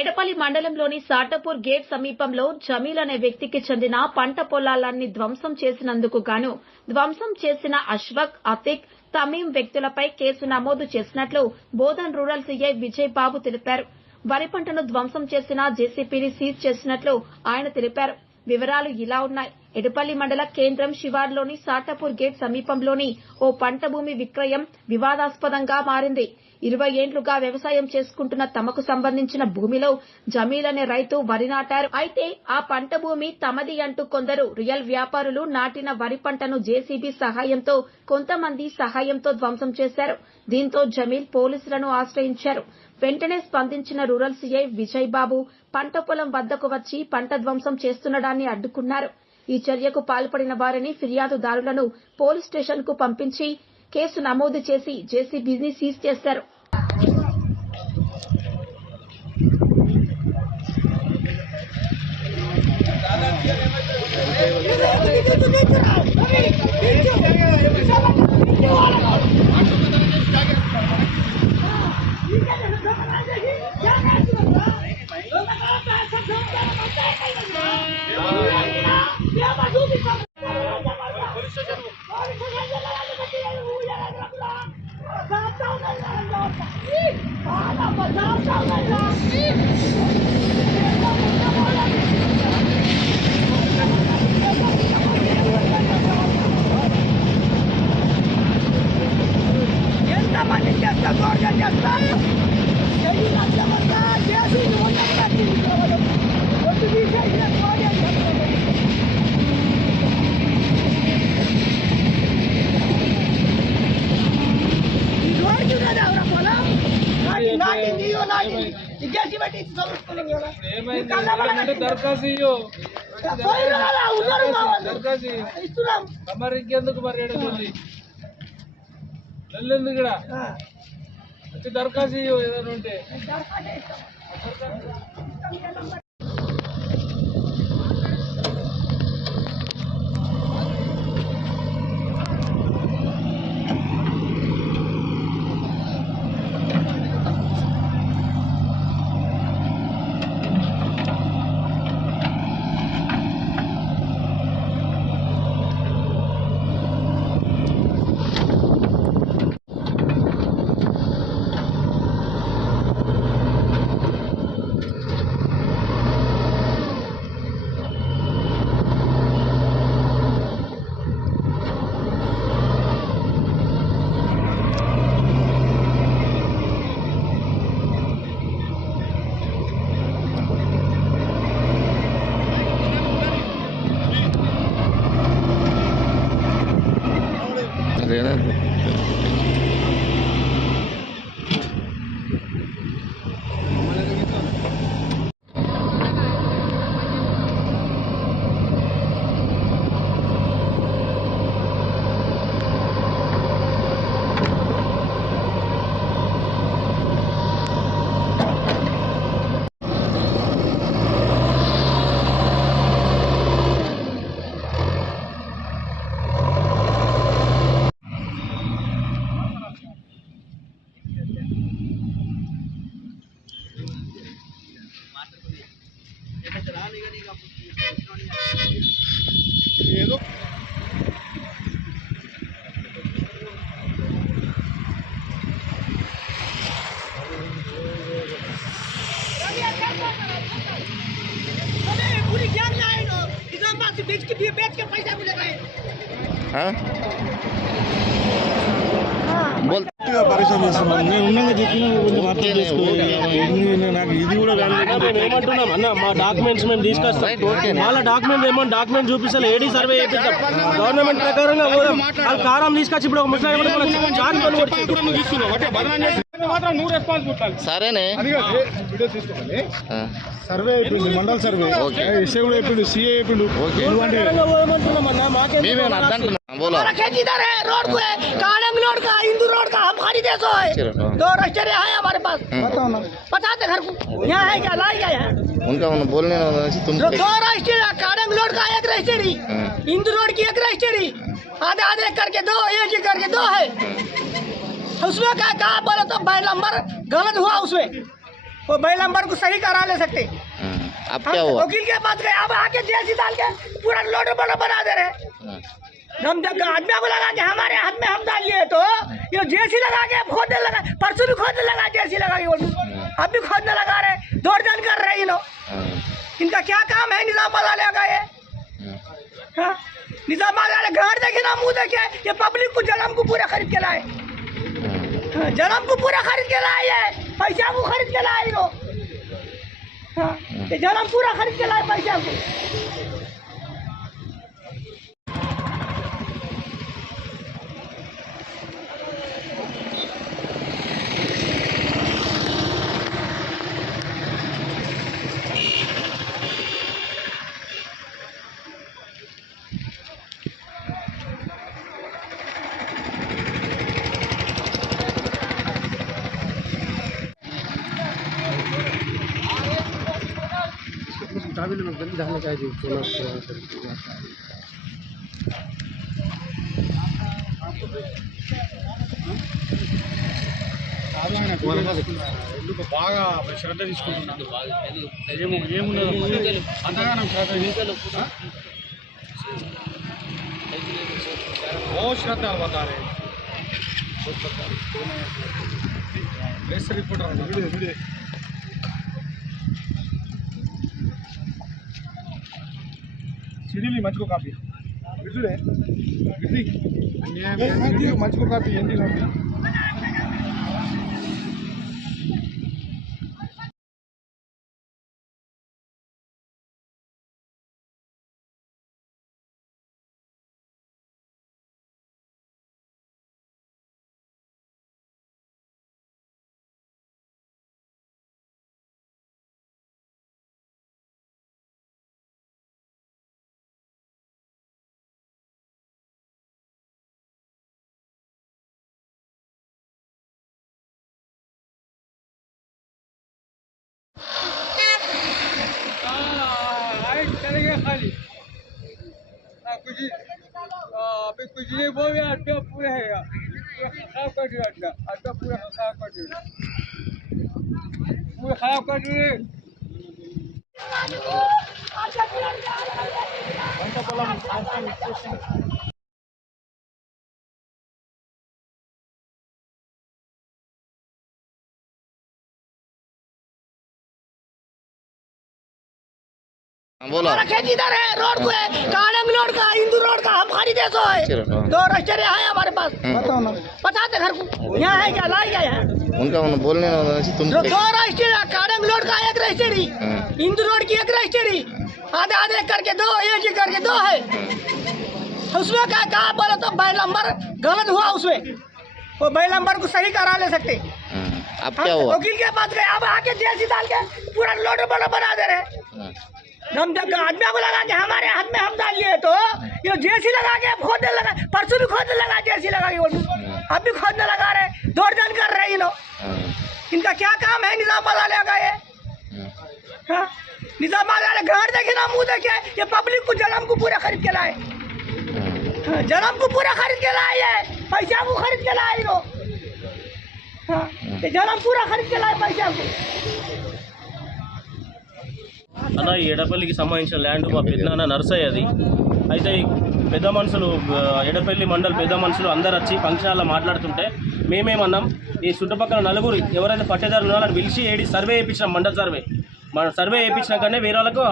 ఎడపల్లి మండలంలోని సాటపూర్ గేట్ సమీపంలో జమీల్ అనే వ్యక్తికి చెందిన పంట పొలాలన్నీ ధ్వంసం చేసినందుకు గాను ధ్వంసం చేసిన అష్ఫక్, అతిక్, తమీం వ్యక్తులపై కేసు నమోదు చేసినట్లు బోధన్ రూరల్ సీఐ విజయ్ బాబు తెలిపారు. వరి పంటను ధ్వంసం చేసిన జేసీపీని సీజ్ చేసినట్లు ఆయన తెలిపారు. వివరాలు ఇలా ఉన్నాయి. ఎడపల్లి మండల కేంద్రం శివార్లోని సాటపూర్ గేట్ సమీపంలోని ఓ పంట భూమి విక్రయం వివాదాస్పదంగా మారింది. 20 ఏండ్లుగా వ్యవసాయం చేసుకుంటున్న తమకు సంబంధించిన భూమిలో జమీల్ అనే రైతు వరి నాటారు. అయితే ఆ పంట భూమి తమది అంటూ కొందరు రియల్ వ్యాపారులు నాటిన వరి పంటను జేసీబీ సహాయంతో, కొంతమంది సహాయంతో ధ్వంసం చేశారు. దీంతో జమీల్ పోలీసులను ఆశ్రయించారు. వెంటనే స్పందించిన రూరల్ సీఐ విజయ్ బాబు పంట పొలం వద్దకు వచ్చి పంట ధ్వంసం చేస్తుండడాన్ని అడ్డుకున్నారు. ఈ చర్యకు పాల్పడిన వారిని ఫిర్యాదుదారులను పోలీస్ స్టేషన్ కు పంపించి కేసు నమోదు చేసి జేసీబీని సీజ్ చేశారు. మరి ఇంకెందుకు మరి వెళ్ళేందుకు కూడా వచ్చి దరఖాస్తు ఏదైనా ఉంటే ఏదో पूरी ज्ञान में आए इधर बात बेच के पैसा मिलेगा बोल పరిశ్రమ చేస్తున్నాను నేను ఉన్నాగా చెప్పిన కొంచెం అర్థం చేసుకో నాకు ఇది కూడా మేము ఏమంటున్నాం అన్న మా డాక్యుమెంట్స్ మేము తీసుకొస్తాం వాళ్ళ డాక్యుమెంట్ ఏమో డాక్యుమెంట్ చూపిస్తారు ఏడీ సర్వే చేపిస్తాం గవర్నమెంట్ ప్రకారంగా పోదాం వాళ్ళు కారం తీసుకొచ్చి ఇప్పుడు ఒక సరేనే సర్వే అయిపోయింది మండల సర్వే ఎస్ఏ కూడా అయిపోయింది సిఏ అయిపోయింది बोलो रोड को कालंग रोड का हिंदू रोड का हमारी देश है 2 रजिस्ट्री है हमारे पास बताते घर को यहाँ है क्या लाई क्या उनका बोलने तुम 2 रजिस्ट्री कालंग रोड का 1 रजिस्ट्री हिंदू रोड की 1 रजिस्ट्री आधे आधे करके 2 एक करके 2 है उसमें क्या कहा बोले तो बाई नंबर गलत हुआ उसमें वो मोबाइल नंबर को सही करा ले सकते। अब क्या हुआ? वकील के पास गए, अब आके जेसी डाल के पूरा लोड बना दे रहे। हम जब आदमी को लगा के हमारे हाथ में हम डाल लिए तो ये जेसी लगा के खोदने लगा, परसों भी खोदने लगा, जेसी लगा के अब भी खोदने लगा रहे, दौड़ कर रहे ये लोग। इनका क्या काम है? निजाम वाला लगा ये निजाम वाले घर देखे ना मुंह देखे, ये पब्लिक को जन्म को पूरा खरीद के लाए, जन्म को पूरा खरीद के लाए, ये पैसा को खरीद के लाए लोग, ये जन्म पूरा खरीद के लाए पैसा को। ఎందుకు బాగా శ్రద్ధ తీసుకుంటున్నాను, ఏమున్నది అంతగానం శ్రద్ధ बहुत श्रद्धा बता रहे प्रेस रिपोर्टर సిడీని మంచుకో కాపీ విడుడే అన్యాయం మంచుకో కాపీ ఏంటి కాపీ खाली कुछ नहीं बोल गया, अड्डा पूरा है यार, खराब कर दिया अड्डा पूरा खराब कर दिया, पूरा खराब कर दिए। बोलो इधर है रोड को है, कालंग रोड का, हिंदू रोड का, हम खरीदे तो है, दो रजिस्ट्री है हमारे पास, बताओ ना, बताते घर को यहाँ है क्या, लाई क्या है उनका बोलने तुम दो रजिस्ट्री, कालंग रोड का एक रजिस्ट्री, हिंदू रोड की एक रजिस्ट्री, आधे आधे करके दो, एक ही करके दो है। उसमें क्या कहा बोले तो मोबाइल नंबर गलत हुआ, उसमें वो मोबाइल नंबर को सही करा ले सकते। अब क्या हुआ? वकील के पास गए, अब आके जेसी डाल के पूरा लोड बना दे रहे। हम जब आदमी को लगा के हमारे हाथ में हम डाल लिए तो ये जेसी लगा के खोदने लगा, परसों भी खोदने लगा, जेसी लगा के अब भी खोदने लगा रहे, दौड़ कर रहे ये लोग। इनका क्या काम है? निजाम वाला लगा ये निजाम वाले घर देखे ना मुंह देखे, ये पब्लिक को जन्म को पूरा खरीद के लाए, जन्म को पूरा खरीद के लाए, ये पैसा को खरीद के लाए लोग, ये जन्म पूरा खरीद के लाए पैसा को। అలా ఈ ఎడపల్లికి సంబంధించిన ల్యాండ్ మా పెద్దనాన్న నర్సయ్య అది. అయితే ఈ పెద్ద మనుషులు ఎడపల్లి మండల్ పెద్ద మనుషులు అందరు వచ్చి ఫంక్షన్ హాల్లో మాట్లాడుతుంటే మేమేమన్నాం, ఈ చుట్టుపక్కల నలుగురు ఎవరైతే పట్టేదారులు ఉన్నారో వాళ్ళని పిలిచి ఏడి సర్వే చేయించినాం, మండల్ సర్వే. మన సర్వే చేయించినాకనే వేరే వాళ్ళకు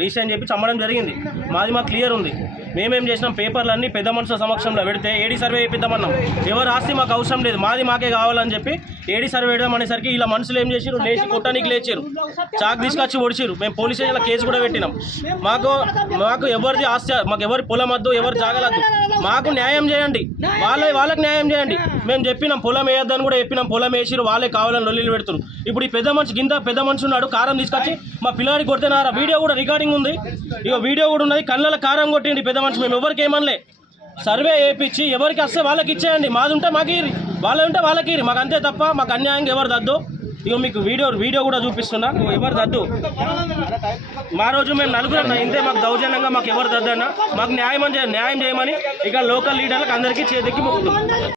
రీసైన్ చెప్పి అమ్మడం జరిగింది. మాది మాకు క్లియర్ ఉంది. మేమేం చేసినాం, పేపర్లన్నీ పెద్ద మనుషుల సమక్షంలో పెడితే ఏడీ సర్వే చేయిద్దామన్నాం. ఎవరు ఆస్తి మాకు అవసరం లేదు, మాది మాకే కావాలని చెప్పి ఏడీ సర్వే వేయడం అనేసరికి ఇలా మనుషులు ఏం చేసారు, లేచి కొట్టడానికి లేచారు, చాక్ తీసుకొచ్చి ఒడిచారు. మేము పోలీస్ స్టేషన్లో కేసు కూడా పెట్టినాం. మాకు ఎవరిది ఆస్తి, మాకు ఎవరి పొలం వద్దు, ఎవరు జాగలద్దు, మాకు న్యాయం చేయండి, వాళ్ళకి న్యాయం చేయండి. మేము చెప్పినాం పొలం వేయొద్దని కూడా చెప్పినాం, పొలం వేసిరు, వాళ్ళే కావాలని లొల్లిలు పెడుతున్నారు. ఇప్పుడు ఈ పెద్ద మనిషి కింద పెద్ద మనిషి ఉన్నాడు, కారం తీసుకొచ్చి మా పిల్లాడికి కొడితేనారా, వీడియో కూడా రికార్డింగ్ ఉంది, ఇక వీడియో కూడా ఉన్నది, కళ్ళలో కారం కొట్టిండి పెద్ద మనిషి. మేము ఎవరికి ఏమనలే, సర్వే వేయించి ఎవరికి వస్తే వాళ్ళకి ఇచ్చేయండి, మాది ఉంటే మాకు ఇరి, వాళ్ళ ఉంటే వాళ్ళకి ఇరి, మాకు అంతే తప్ప మాకు అన్యాయంగా ఎవరు దద్దు. ఇక మీకు వీడియో కూడా చూపిస్తున్నా, ఎవరు దద్దు. మా రోజు మేము నలుగురు ఇంతే, మాకు దౌర్జన్యంగా మాకు ఎవరు దద్దన్నా, మాకు న్యాయం చేయమని ఇక లోకల్ లీడర్లకు అందరికీ చేతికి మొక్కుతున్నాం.